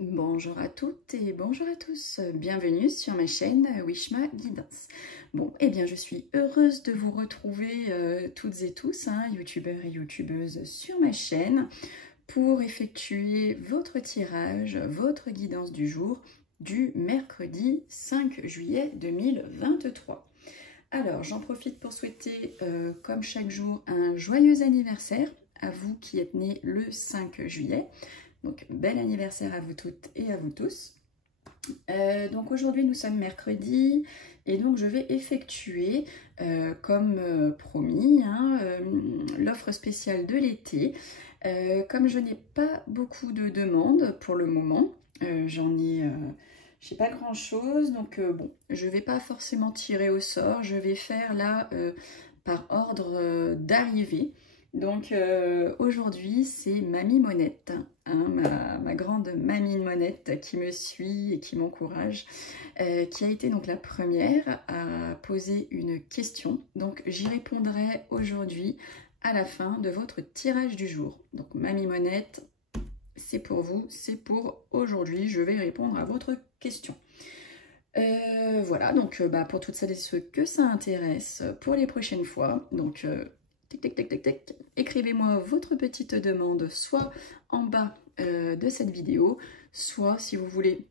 Bonjour à toutes et bonjour à tous, bienvenue sur ma chaîne Wishma Guidance. Bon, eh bien je suis heureuse de vous retrouver toutes et tous, youtubeurs et youtubeuses sur ma chaîne pour effectuer votre tirage, votre guidance du jour du mercredi 5 juillet 2023. Alors j'en profite pour souhaiter comme chaque jour un joyeux anniversaire à vous qui êtes nés le 5 juillet. Donc, bel anniversaire à vous toutes et à vous tous. Donc aujourd'hui, nous sommes mercredi et donc je vais effectuer, comme promis, l'offre spéciale de l'été. Comme je n'ai pas beaucoup de demandes pour le moment, j'ai pas grand chose, donc bon, je vais pas forcément tirer au sort, je vais faire là par ordre d'arrivée. Donc aujourd'hui c'est Mamie Monette, ma grande Mamie Monette qui me suit et qui m'encourage, qui a été donc la première à poser une question. Donc j'y répondrai aujourd'hui à la fin de votre tirage du jour. Donc Mamie Monette, c'est pour vous, c'est pour aujourd'hui, je vais répondre à votre question. Voilà, donc pour toutes celles et ceux que ça intéresse pour les prochaines fois, donc tic, tic, tic, tic, tic. Écrivez-moi votre petite demande soit en bas de cette vidéo, soit si vous voulez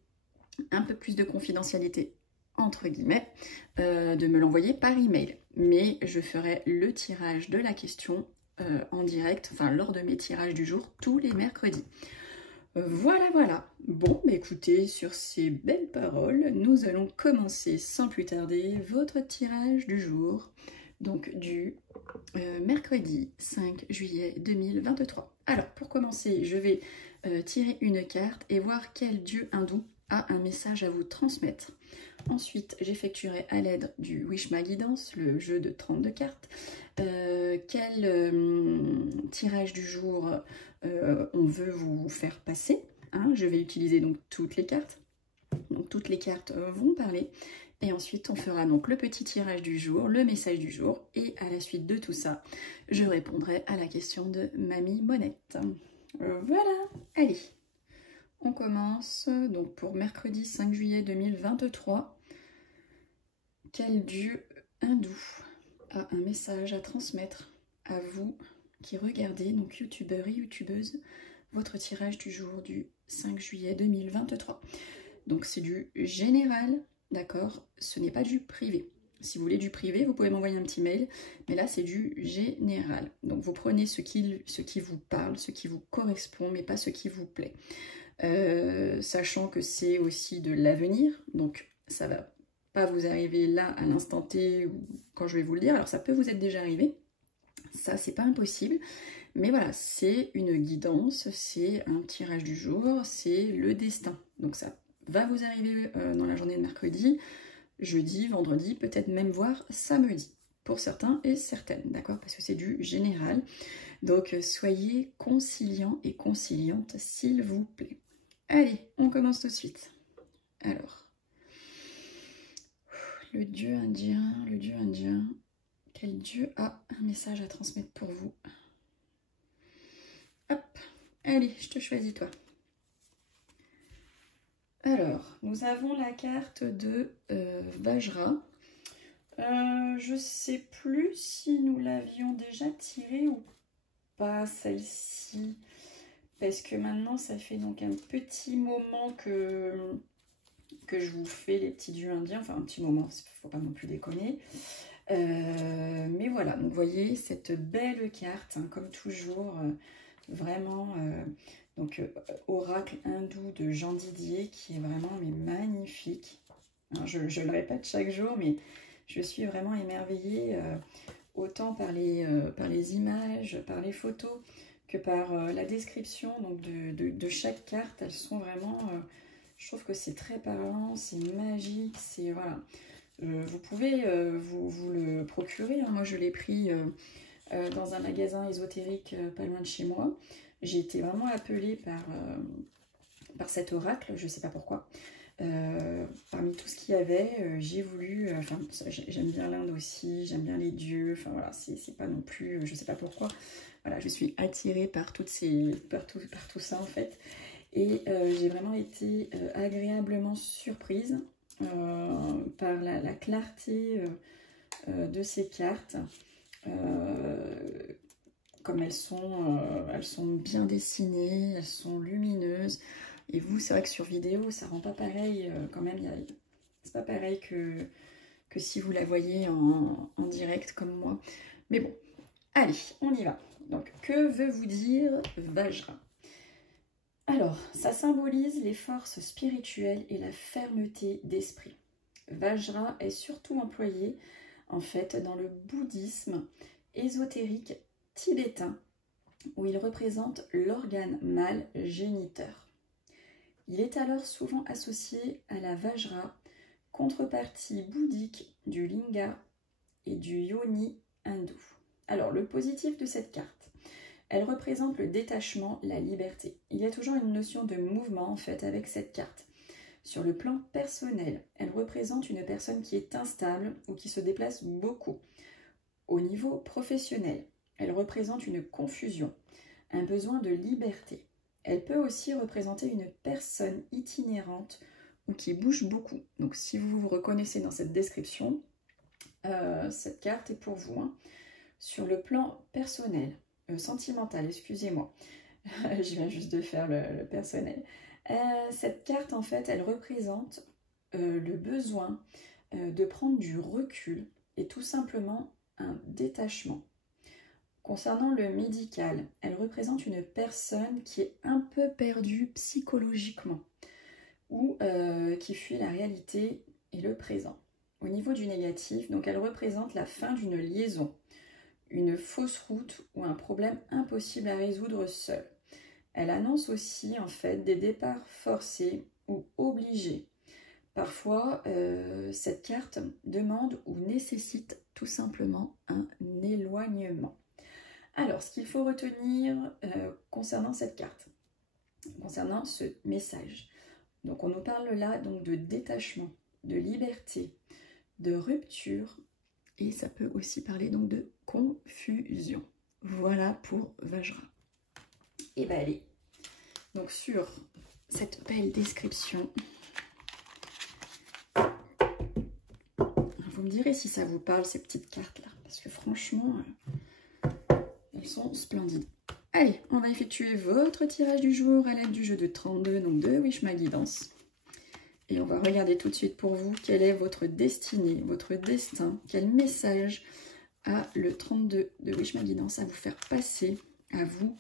un peu plus de confidentialité entre guillemets, de me l'envoyer par email. Mais je ferai le tirage de la question en direct, enfin lors de mes tirages du jour, tous les mercredis. Voilà. Bon, écoutez, sur ces belles paroles, nous allons commencer sans plus tarder votre tirage du jour, donc du mercredi 5 juillet 2023. Alors, pour commencer, je vais tirer une carte et voir quel dieu hindou a un message à vous transmettre. Ensuite, j'effectuerai à l'aide du Wishma Guidance, le jeu de 32 cartes, quel tirage du jour on veut vous faire passer. Je vais utiliser donc toutes les cartes. Donc toutes les cartes vont parler. Et ensuite, on fera donc le petit tirage du jour, le message du jour. Et à la suite de tout ça, je répondrai à la question de Mamie Monette. Voilà, allez. On commence donc pour mercredi 5 juillet 2023. Quel dieu hindou a un message à transmettre à vous qui regardez, donc youtubeurs et youtubeuses, votre tirage du jour du 5 juillet 2023. Donc c'est du général, d'accord? Ce n'est pas du privé. Si vous voulez du privé, vous pouvez m'envoyer un petit mail, mais là c'est du général. Donc vous prenez ce qui vous parle, ce qui vous correspond, mais pas ce qui vous plaît. Sachant que c'est aussi de l'avenir, donc ça va pas vous arriver là à l'instant T ou quand je vais vous le dire. Alors ça peut vous être déjà arrivé, ça c'est pas impossible, mais voilà, c'est une guidance, c'est un tirage du jour, c'est le destin. Donc ça va vous arriver dans la journée de mercredi, jeudi, vendredi, peut-être même voire samedi, pour certains et certaines, d'accord? Parce que c'est du général. Donc soyez conciliants et conciliantes, s'il vous plaît. Allez, on commence tout de suite. Alors, le dieu indien, quel dieu a un message à transmettre pour vous? Hop, allez, je te choisis toi. Alors, nous avons la carte de Vajra. Je sais plus si nous l'avions déjà tirée ou pas, celle-ci. Parce que maintenant, ça fait donc un petit moment que je vous fais les petits dieux indiens. Enfin, un petit moment, faut pas non plus déconner. Mais voilà, donc vous voyez cette belle carte, comme toujours, vraiment, oracle hindou de Jean Didier, qui est vraiment magnifique. Alors, je le répète chaque jour, mais je suis vraiment émerveillée, autant par les images, par les photos, que par la description donc de chaque carte. Elles sont vraiment, je trouve que c'est très parlant, c'est magique, c'est voilà. Vous pouvez vous le procurer, moi je l'ai pris dans un magasin ésotérique pas loin de chez moi. J'ai été vraiment appelée par cet oracle, je ne sais pas pourquoi. Parmi tout ce qu'il y avait, j'ai voulu, j'aime bien l'Inde aussi, j'aime bien les dieux, enfin voilà, c'est pas non plus, je sais pas pourquoi, voilà, je suis attirée par par tout ça en fait. Et j'ai vraiment été agréablement surprise par la clarté de ces cartes. Comme elles sont bien dessinées, elles sont lumineuses. Et vous, c'est vrai que sur vidéo, ça rend pas pareil quand même. C'est pas pareil que si vous la voyez en direct comme moi. Mais bon, allez, on y va. Donc, que veut vous dire Vajra? Alors, ça symbolise les forces spirituelles et la fermeté d'esprit. Vajra est surtout employé, en fait, dans le bouddhisme ésotérique tibétain, où il représente l'organe mâle géniteur. Il est alors souvent associé à la Vajra, contrepartie bouddhique du Linga et du Yoni hindou. Alors, le positif de cette carte, elle représente le détachement, la liberté. Il y a toujours une notion de mouvement en fait avec cette carte. Sur le plan personnel, elle représente une personne qui est instable ou qui se déplace beaucoup. Au niveau professionnel, elle représente une confusion, un besoin de liberté. Elle peut aussi représenter une personne itinérante ou qui bouge beaucoup. Donc si vous vous reconnaissez dans cette description, cette carte est pour vous. Hein. Sur le plan personnel, sentimental, excusez-moi, je viens juste de faire le personnel. Cette carte, en fait, elle représente le besoin de prendre du recul et tout simplement un détachement. Concernant le médical, elle représente une personne qui est un peu perdue psychologiquement ou qui fuit la réalité et le présent. Au niveau du négatif, donc elle représente la fin d'une liaison, une fausse route ou un problème impossible à résoudre seul. Elle annonce aussi en fait des départs forcés ou obligés. Parfois, cette carte demande ou nécessite tout simplement un éloignement. Alors, ce qu'il faut retenir concernant cette carte, concernant ce message. Donc, on nous parle là donc, de détachement, de liberté, de rupture, et ça peut aussi parler donc de confusion. Voilà pour Vajra. Et bien allez, donc sur cette belle description, vous me direz si ça vous parle ces petites cartes là, parce que franchement, elles sont splendides. Allez, on va effectuer votre tirage du jour à l'aide du jeu de 32, donc de Wishma Guidance. Et on va regarder tout de suite pour vous quelle est votre destinée, votre destin, quel message a le 32 de Wishma Guidance à vous faire passer, à vous,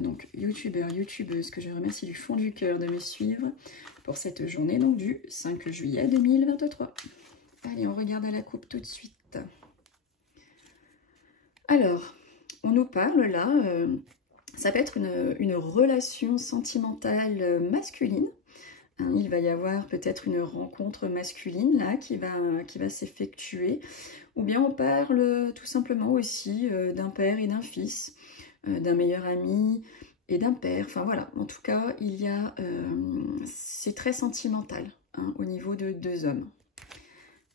donc youtubeurs, youtubeuses, que je remercie du fond du cœur de me suivre pour cette journée donc du 5 juillet 2023. Allez, on regarde à la coupe tout de suite. Alors, on nous parle là, ça peut être une relation sentimentale masculine. Hein, il va y avoir peut-être une rencontre masculine là qui va s'effectuer. Ou bien on parle tout simplement aussi d'un père et d'un fils, d'un meilleur ami et d'un père. Enfin voilà, en tout cas, c'est très sentimental hein, au niveau de deux hommes.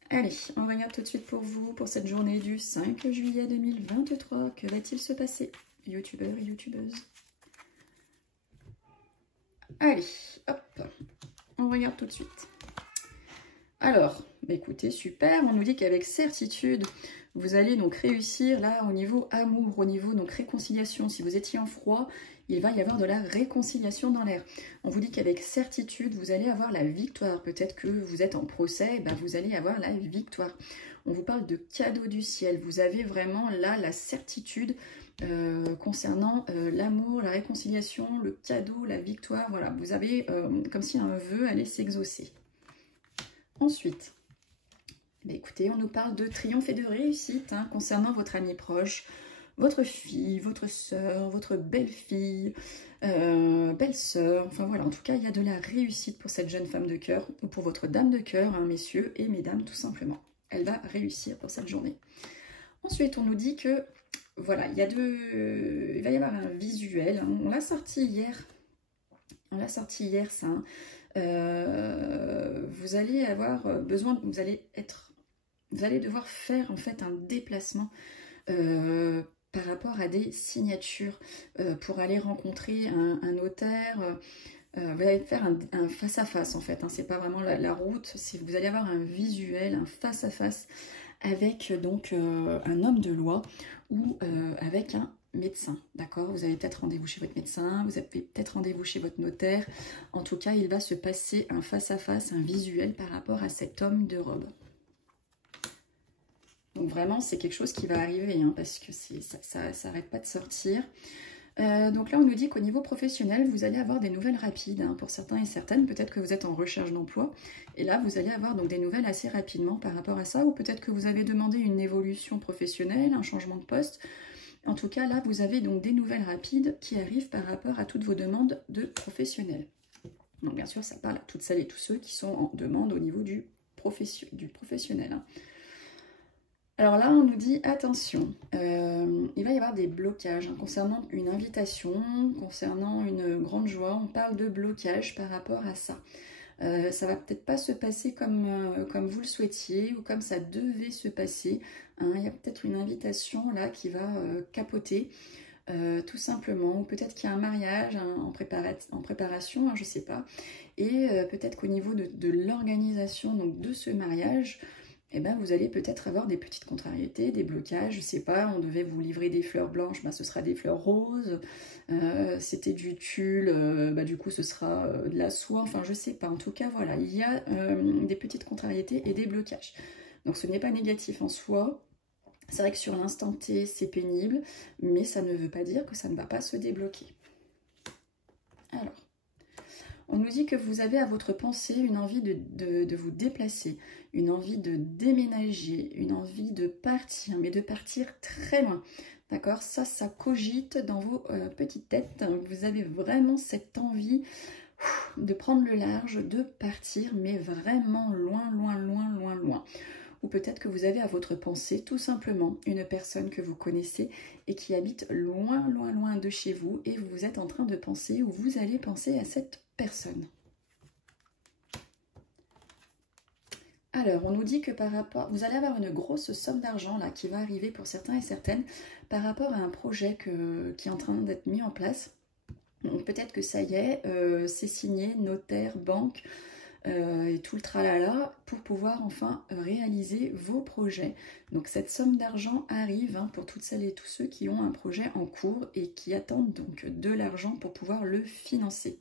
Allez, on regarde tout de suite pour vous, pour cette journée du 5 juillet 2023. Que va-t-il se passer, youtubeurs et youtubeuses? Allez, hop, on regarde tout de suite. Alors, bah écoutez, super, on nous dit qu'avec certitude, vous allez donc réussir là au niveau amour, au niveau donc réconciliation. Si vous étiez en froid, il va y avoir de la réconciliation dans l'air. On vous dit qu'avec certitude, vous allez avoir la victoire. Peut-être que vous êtes en procès, bah vous allez avoir la victoire. On vous parle de cadeau du ciel. Vous avez vraiment là la certitude concernant l'amour, la réconciliation, le cadeau, la victoire. Voilà, vous avez comme si un vœu allait s'exaucer. Ensuite, bah écoutez, on nous parle de triomphe et de réussite hein, concernant votre ami proche, votre fille, votre soeur, votre belle-fille, belle-sœur. Enfin voilà, en tout cas, il y a de la réussite pour cette jeune femme de cœur ou pour votre dame de cœur, hein, messieurs et mesdames, tout simplement. Elle va réussir pour cette journée. Ensuite, on nous dit que, voilà, il va y avoir un visuel. Hein, on l'a sorti hier. On l'a sorti hier, ça. Hein. Vous allez avoir besoin, vous allez devoir faire en fait un déplacement par rapport à des signatures pour aller rencontrer un notaire, vous allez faire un face-à-face en fait, hein. C'est pas vraiment la route, vous allez avoir un visuel, un face-à-face avec donc un homme de loi ou avec un médecin, d'accord? Vous avez peut-être rendez-vous chez votre médecin, vous avez peut-être rendez-vous chez votre notaire. En tout cas, il va se passer un face-à-face, un visuel par rapport à cet homme de robe. Donc vraiment, c'est quelque chose qui va arriver, hein, parce que ça n'arrête pas de sortir. Donc là, on nous dit qu'au niveau professionnel, vous allez avoir des nouvelles rapides, hein, pour certains et certaines. Peut-être que vous êtes en recherche d'emploi. Et là, vous allez avoir donc des nouvelles assez rapidement par rapport à ça. Ou peut-être que vous avez demandé une évolution professionnelle, un changement de poste. En tout cas, là, vous avez donc des nouvelles rapides qui arrivent par rapport à toutes vos demandes de professionnels. Donc bien sûr, ça parle à toutes celles et tous ceux qui sont en demande au niveau du professionnel, hein. Alors là, on nous dit, attention, il va y avoir des blocages, hein, concernant une invitation, concernant une grande joie. On parle de blocage par rapport à ça. Ça va peut-être pas se passer comme vous le souhaitiez ou comme ça devait se passer, hein. Il y a peut-être une invitation là qui va capoter, tout simplement. Ou peut-être qu'il y a un mariage, hein, en préparation, hein, je ne sais pas. Et peut-être qu'au niveau de l'organisation de ce mariage, eh ben, vous allez peut-être avoir des petites contrariétés, des blocages, je sais pas, on devait vous livrer des fleurs blanches, ben, ce sera des fleurs roses, c'était du tulle, du coup ce sera de la soie, enfin je sais pas, en tout cas voilà, il y a des petites contrariétés et des blocages. Donc ce n'est pas négatif en soi, c'est vrai que sur l'instant T c'est pénible, mais ça ne veut pas dire que ça ne va pas se débloquer. Alors, on nous dit que vous avez à votre pensée une envie de vous déplacer, une envie de déménager, une envie de partir, mais de partir très loin. D'accord? Ça cogite dans vos petites têtes. Vous avez vraiment cette envie de prendre le large, de partir, mais vraiment loin, loin, loin, loin, loin. Ou peut-être que vous avez à votre pensée tout simplement une personne que vous connaissez et qui habite loin, loin, loin de chez vous et vous êtes en train de penser ou vous allez penser à cette personne. Alors, on nous dit que par rapport, vous allez avoir une grosse somme d'argent là qui va arriver pour certains et certaines par rapport à un projet qui est en train d'être mis en place. Peut-être que ça y est, c'est signé, notaire, banque, et tout le tralala pour pouvoir enfin réaliser vos projets. Donc cette somme d'argent arrive, hein, pour toutes celles et tous ceux qui ont un projet en cours et qui attendent donc de l'argent pour pouvoir le financer.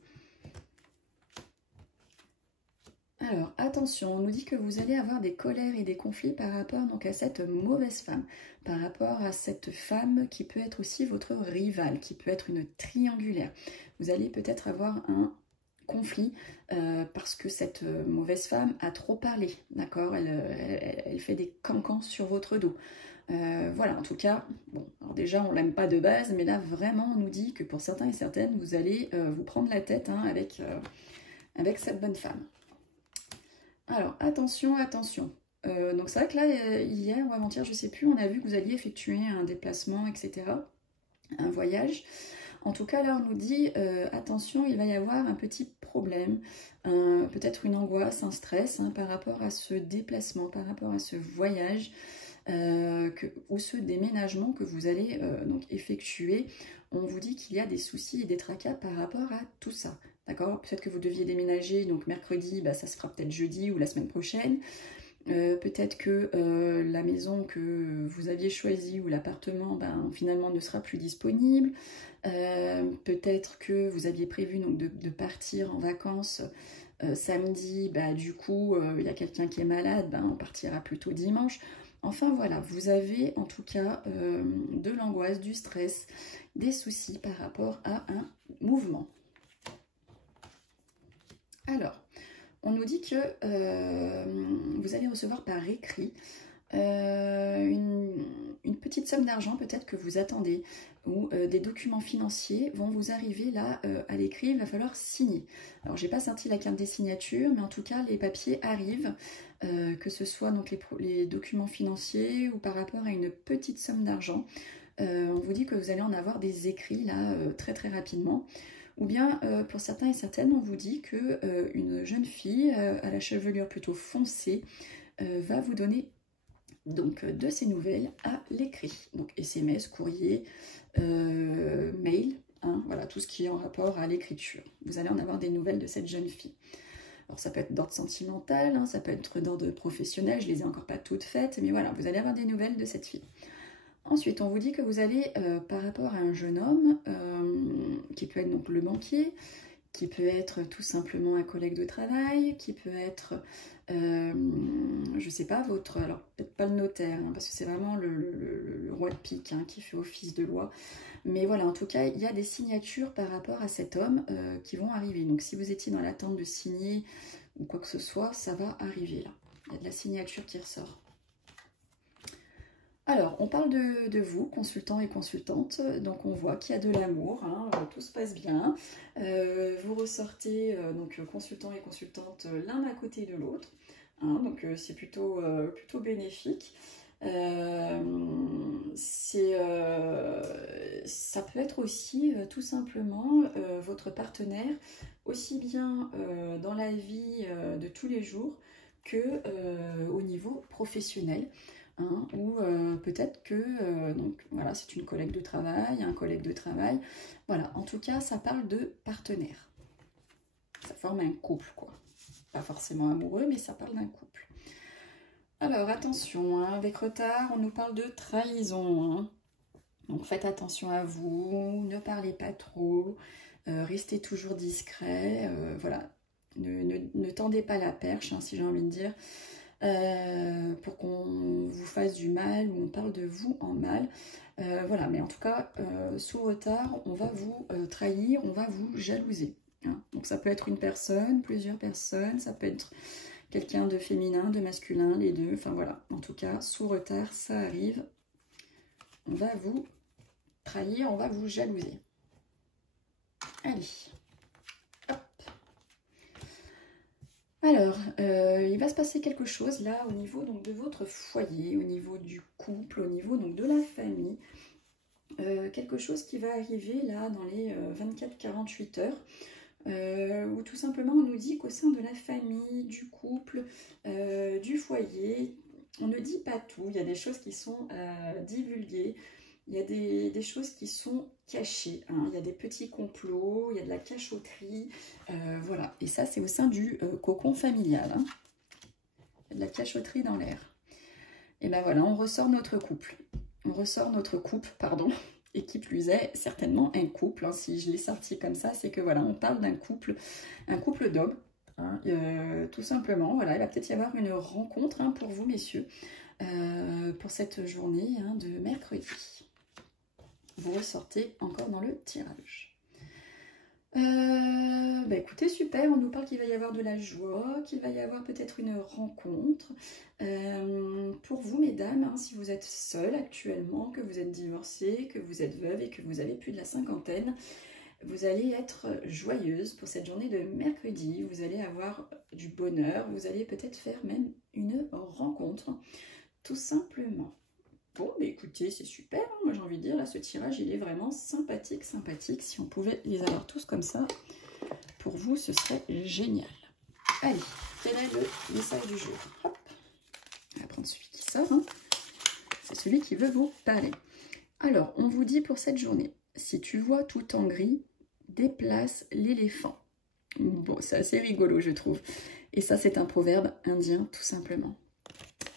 Alors attention, on nous dit que vous allez avoir des colères et des conflits par rapport donc à cette mauvaise femme, par rapport à cette femme qui peut être aussi votre rivale, qui peut être une triangulaire. Vous allez peut-être avoir un conflit parce que cette mauvaise femme a trop parlé, d'accord, elle fait des cancans sur votre dos. Voilà, en tout cas, bon, alors déjà on l'aime pas de base, mais là vraiment on nous dit que pour certains et certaines, vous allez vous prendre la tête, hein, avec cette bonne femme. Alors attention, attention. Donc c'est vrai que là, hier ou avant-hier, je sais plus, on a vu que vous alliez effectuer un déplacement, etc., un voyage. En tout cas, là, on nous dit, attention, il va y avoir un petit problème, peut-être une angoisse, un stress, hein, par rapport à ce déplacement, par rapport à ce voyage ou ce déménagement que vous allez donc effectuer. On vous dit qu'il y a des soucis et des tracas par rapport à tout ça. D'accord? Peut-être que vous deviez déménager, donc mercredi, ça se fera peut-être jeudi ou la semaine prochaine. Peut-être que la maison que vous aviez choisie ou l'appartement finalement ne sera plus disponible. Peut-être que vous aviez prévu donc, de partir en vacances samedi, du coup il y a quelqu'un qui est malade, on partira plutôt dimanche. Enfin voilà, vous avez en tout cas de l'angoisse, du stress, des soucis par rapport à un mouvement. Alors, on nous dit que vous allez recevoir par écrit une petite somme d'argent peut-être que vous attendez ou des documents financiers vont vous arriver là à l'écrit, il va falloir signer. Alors j'ai pas sorti la carte des signatures, mais en tout cas les papiers arrivent, que ce soit donc les documents financiers ou par rapport à une petite somme d'argent. On vous dit que vous allez en avoir des écrits là très très rapidement. Ou bien, pour certains et certaines, on vous dit qu'une jeune fille à la chevelure plutôt foncée va vous donner donc de ces nouvelles à l'écrit. Donc SMS, courrier, mail, hein, voilà, tout ce qui est en rapport à l'écriture. Vous allez en avoir des nouvelles de cette jeune fille. Alors ça peut être d'ordre sentimental, hein, ça peut être d'ordre professionnel, je ne les ai encore pas toutes faites, mais voilà, vous allez avoir des nouvelles de cette fille. Ensuite, on vous dit que vous allez, par rapport à un jeune homme, qui peut être donc le banquier, qui peut être tout simplement un collègue de travail, qui peut être, je sais pas, votre, alors peut-être pas le notaire, hein, parce que c'est vraiment le roi de pique hein, qui fait office de loi, mais voilà, en tout cas, il y a des signatures par rapport à cet homme qui vont arriver. Donc si vous étiez dans l'attente de signer ou quoi que ce soit, ça va arriver là. Il y a de la signature qui ressort. Alors, on parle de vous, consultants et consultantes, donc on voit qu'il y a de l'amour, hein, tout se passe bien. Vous ressortez, donc consultants et consultantes, l'un à côté de l'autre, hein, donc c'est plutôt bénéfique. Ça peut être aussi tout simplement votre partenaire, aussi bien dans la vie de tous les jours que au niveau professionnel. Hein, ou peut-être que donc voilà, c'est une collègue de travail, un collègue de travail. Voilà, en tout cas, ça parle de partenaire. Ça forme un couple, quoi. Pas forcément amoureux, mais ça parle d'un couple. Alors, attention, hein, avec retard, on nous parle de trahison. Hein. Donc, faites attention à vous, ne parlez pas trop, restez toujours discret. Voilà, ne tendez pas la perche, hein, si j'ai envie de dire. Pour qu'on vous fasse du mal ou on parle de vous en mal. Voilà, mais en tout cas, sous retard, on va vous trahir, on va vous jalouser. Hein. Donc ça peut être une personne, plusieurs personnes, ça peut être quelqu'un de féminin, de masculin, les deux. Enfin voilà, en tout cas, sous retard, ça arrive. On va vous trahir, on va vous jalouser. Allez. Alors, il va se passer quelque chose là au niveau donc, de votre foyer, au niveau du couple, au niveau donc, de la famille. Quelque chose qui va arriver là dans les 24-48 heures, où tout simplement on nous dit qu'au sein de la famille, du couple, du foyer, on ne dit pas tout. Il y a des choses qui sont divulguées. Il y a des choses qui sont cachées, hein. Il y a des petits complots, il y a de la cachotterie, voilà. Et ça, c'est au sein du cocon familial. Hein. Il y a de la cachotterie dans l'air. Et ben voilà, on ressort notre couple. On ressort notre couple, pardon. Et qui plus est, certainement un couple. Hein. Si je l'ai sorti comme ça, c'est que voilà, on parle d'un couple, un couple d'hommes. Hein, tout simplement, voilà, il va peut-être y avoir une rencontre hein, pour vous, messieurs, pour cette journée hein, de mercredi. Vous ressortez encore dans le tirage. Bah écoutez, super, on nous parle qu'il va y avoir de la joie, qu'il va y avoir peut-être une rencontre. Pour vous, mesdames, hein, si vous êtes seule actuellement, que vous êtes divorcée, que vous êtes veuve et que vous avez plus de la cinquantaine, vous allez être joyeuse pour cette journée de mercredi. Vous allez avoir du bonheur, vous allez peut-être faire même une rencontre, tout simplement. Bon, bah écoutez, c'est super, hein. Moi j'ai envie de dire, là, ce tirage, il est vraiment sympathique, sympathique. Si on pouvait les avoir tous comme ça, pour vous, ce serait génial. Allez, quel est le message du jour? Hop, on va prendre celui qui sort, hein. C'est celui qui veut vous parler. Alors, on vous dit pour cette journée, si tu vois tout en gris, déplace l'éléphant. Bon, c'est assez rigolo, je trouve. Et ça, c'est un proverbe indien, tout simplement.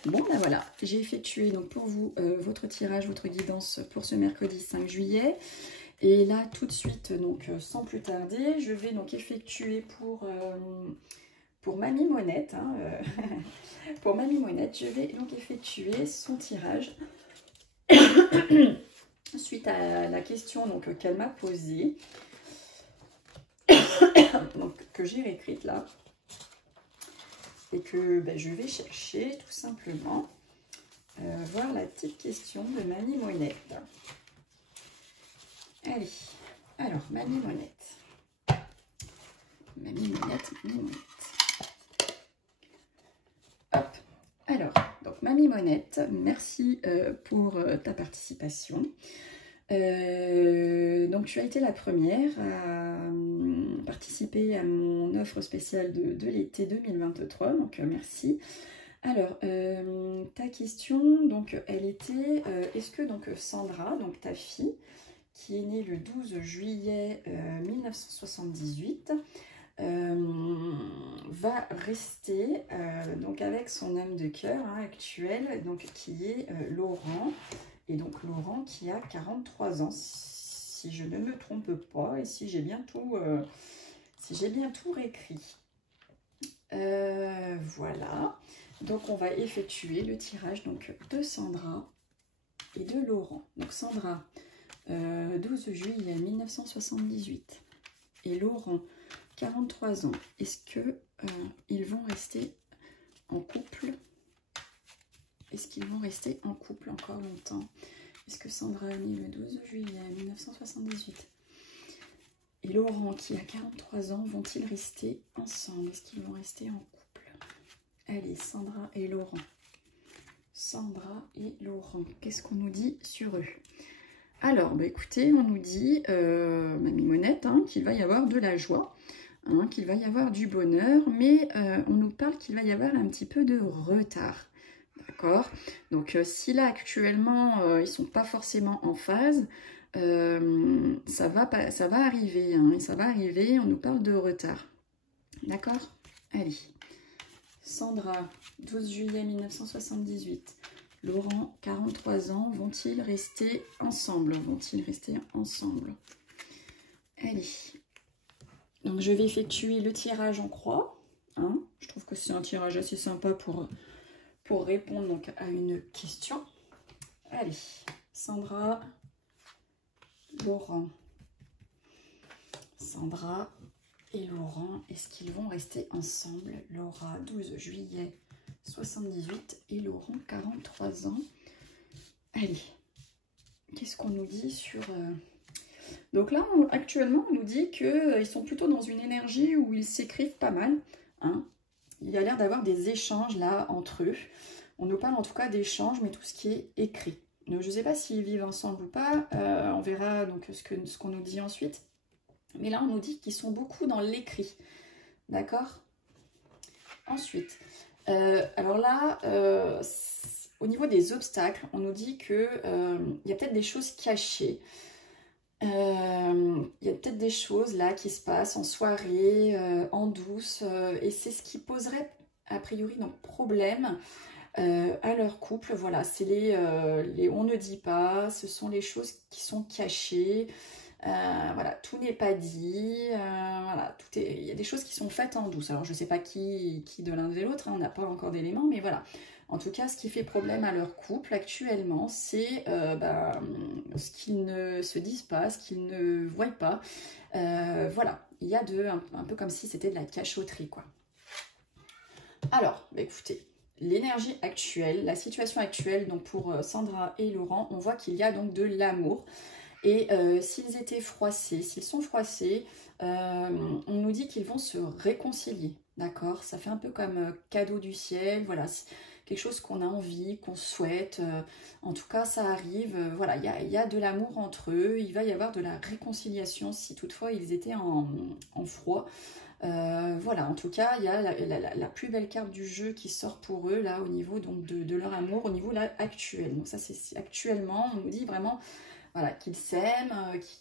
Bon, ben voilà, j'ai effectué donc pour vous votre tirage, votre guidance pour ce mercredi 5 juillet. Et là, tout de suite, donc sans plus tarder, je vais donc effectuer pour Mamie Monette. Hein, pour Mamie Monette, je vais donc effectuer son tirage suite à la question qu'elle m'a posée, donc, que j'ai réécrite là. Et que ben, je vais chercher tout simplement voir la petite question de Mamie Monette. Allez, alors Mamie Monette. Mamie Monette, Mamie Monette. Hop, alors, donc Mamie Monette, merci pour ta participation. Donc tu as été la première à participer à mon offre spéciale de l'été 2023, donc merci. Alors, ta question, donc elle était, est-ce que donc Sandra, donc ta fille, qui est né le 12 juillet 1978, va rester donc avec son homme de cœur actuel, donc qui est Laurent. Et donc Laurent qui a 43 ans, si je ne me trompe pas, et si j'ai bien tout réécrit. Voilà, donc on va effectuer le tirage donc, de Sandra et de Laurent. Donc Sandra, 12 juillet 1978 et Laurent, 43 ans. Est-ce que ils vont rester en couple? Est-ce qu'ils vont rester en couple encore longtemps? Est-ce que Sandra est née le 12 juillet 1978 et Laurent qui a 43 ans, vont-ils rester ensemble? Est-ce qu'ils vont rester en couple? Allez, Sandra et Laurent. Sandra et Laurent, qu'est-ce qu'on nous dit sur eux? Alors, bah écoutez, on nous dit, ma mimonette, qu'il va y avoir de la joie, qu'il va y avoir du bonheur, mais on nous parle qu'il va y avoir un petit peu de retard. D'accord? Donc, si là, actuellement, ils ne sont pas forcément en phase, ça va arriver, et ça va arriver, on nous parle de retard. D'accord? Allez. Sandra, 12 juillet 1978. Laurent, 43 ans. Vont-ils rester ensemble? Vont-ils rester ensemble? Allez. Donc, je vais effectuer le tirage en croix. Je trouve que c'est un tirage assez sympa pour répondre donc, à une question. Allez. Sandra, Laurent. Sandra et Laurent, est-ce qu'ils vont rester ensemble? Laura, 12 juillet 78 et Laurent, 43 ans. Allez, qu'est-ce qu'on nous dit sur... Donc là, actuellement, on nous dit qu'ils sont plutôt dans une énergie où ils s'écrivent pas mal. Il y a l'air d'avoir des échanges là entre eux. On nous parle en tout cas d'échanges, mais tout ce qui est écrit. Donc, je ne sais pas s'ils vivent ensemble ou pas. On verra donc ce qu'on nous dit ensuite. Mais là, on nous dit qu'ils sont beaucoup dans l'écrit. D'accord? Ensuite, alors là, au niveau des obstacles, on nous dit qu'il y a peut-être des choses cachées. Il y a peut-être des choses là qui se passent en soirée, en douce. Et c'est ce qui poserait, a priori, donc problème à leur couple. Voilà, c'est les on ne dit pas, ce sont les choses qui sont cachées. Voilà, tout n'est pas dit, voilà, il y a des choses qui sont faites en douce. Alors je ne sais pas qui de l'un de l'autre, on n'a pas encore d'éléments, mais voilà. En tout cas, ce qui fait problème à leur couple actuellement, c'est ce qu'ils ne se disent pas, ce qu'ils ne voient pas. Voilà, il y a un peu comme si c'était de la cachotterie, quoi. Alors, bah, écoutez, l'énergie actuelle, la situation actuelle, donc pour Sandra et Laurent, on voit qu'il y a donc de l'amour. Et s'ils étaient froissés, s'ils sont froissés, on nous dit qu'ils vont se réconcilier, d'accord? Ça fait un peu comme cadeau du ciel, voilà, quelque chose qu'on a envie, qu'on souhaite. En tout cas, ça arrive, voilà, il y a de l'amour entre eux, il va y avoir de la réconciliation si toutefois ils étaient en froid. Voilà, en tout cas, il y a la plus belle carte du jeu qui sort pour eux, là, au niveau donc, de leur amour, au niveau là, actuel. Donc ça, c'est actuellement, on nous dit vraiment... Voilà, qu'ils s'aiment,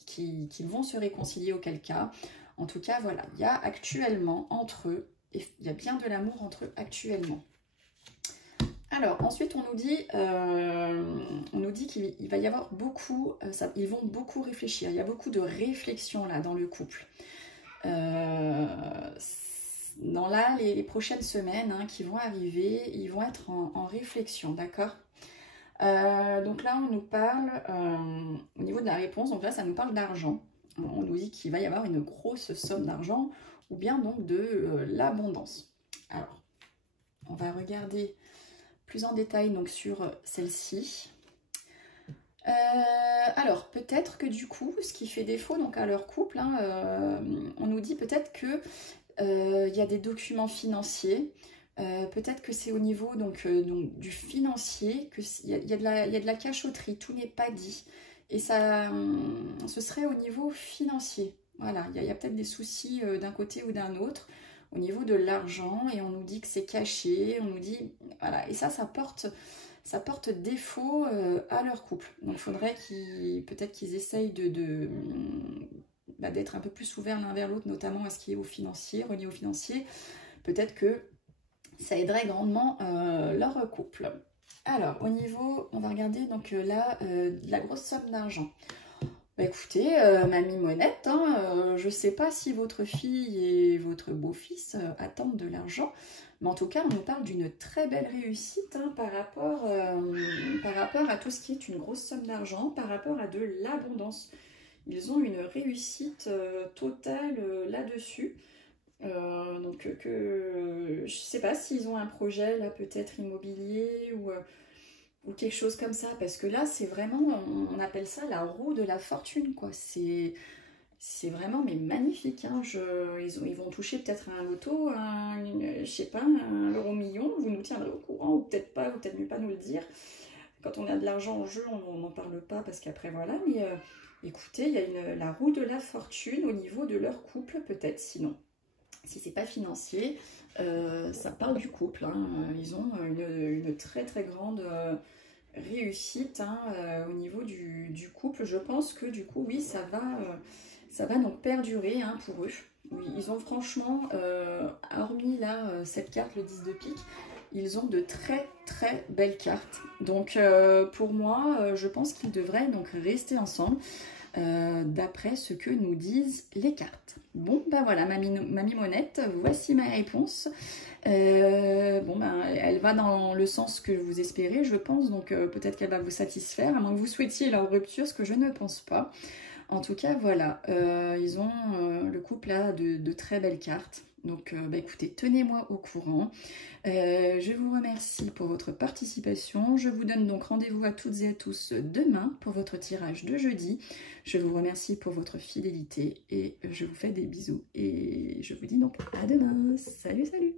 qu'ils vont se réconcilier auquel cas. En tout cas, voilà, il y a actuellement entre eux, et il y a bien de l'amour entre eux actuellement. Alors, ensuite, on nous dit qu'il va y avoir beaucoup, ils vont beaucoup réfléchir. Il y a beaucoup de réflexion là dans le couple. Dans là, les prochaines semaines qui vont arriver, ils vont être en réflexion, d'accord ? Donc là, on nous parle, au niveau de la réponse, donc là, ça nous parle d'argent. On nous dit qu'il va y avoir une grosse somme d'argent ou bien donc de l'abondance. Alors, on va regarder plus en détail donc sur celle-ci. Alors, peut-être que du coup, ce qui fait défaut donc à leur couple, on nous dit peut-être que il y a des documents financiers. Peut-être que c'est au niveau donc, du financier, qu'il y a de la cachotterie, tout n'est pas dit. Et ça, ce serait au niveau financier. Voilà, il y a peut-être des soucis d'un côté ou d'un autre au niveau de l'argent et on nous dit que c'est caché, on nous dit... Voilà, et ça porte ça porte défaut à leur couple. Donc il faudrait peut-être qu'ils essayent d'être un peu plus ouverts l'un vers l'autre, notamment à ce qui est relié au financier. Peut-être que ça aiderait grandement leur couple. Alors, au niveau, on va regarder donc là, la grosse somme d'argent. Bah, écoutez, mamie Monette, hein, je ne sais pas si votre fille et votre beau-fils attendent de l'argent, mais en tout cas, on nous parle d'une très belle réussite hein, par rapport à tout ce qui est une grosse somme d'argent, par rapport à de l'abondance. Ils ont une réussite totale là-dessus. Donc, je ne sais pas s'ils ont un projet, là, peut-être immobilier ou quelque chose comme ça. Parce que là, c'est vraiment, on appelle ça la roue de la fortune, quoi. C'est vraiment, mais magnifique. Hein. Ils vont toucher peut-être un loto, je sais pas, un euro million. Vous nous tiendrez au courant, ou peut-être pas, ou peut-être mieux pas nous le dire. Quand on a de l'argent en jeu, on n'en parle pas, parce qu'après, voilà. Mais écoutez, il y a la roue de la fortune au niveau de leur couple, peut-être, sinon. Si c'est pas financier, ça parle du couple. Hein. Ils ont une très très grande réussite hein, au niveau du couple. Je pense que du coup, oui, ça va donc perdurer hein, pour eux. Oui, ils ont franchement, hormis là, cette carte, le 10 de pique, ils ont de très très belles cartes. Donc pour moi, je pense qu'ils devraient donc rester ensemble. D'après ce que nous disent les cartes. Bon, ben voilà, mamie Monette, voici ma réponse. Elle va dans le sens que vous espérez, je pense, donc peut-être qu'elle va vous satisfaire, à moins que vous souhaitiez leur rupture, ce que je ne pense pas. En tout cas, voilà, ils ont le couple a de très belles cartes. Donc, écoutez, tenez-moi au courant. Je vous remercie pour votre participation. Je vous donne donc rendez-vous à toutes et à tous demain pour votre tirage de jeudi. Je vous remercie pour votre fidélité et je vous fais des bisous. Et je vous dis donc à demain. Salut, salut!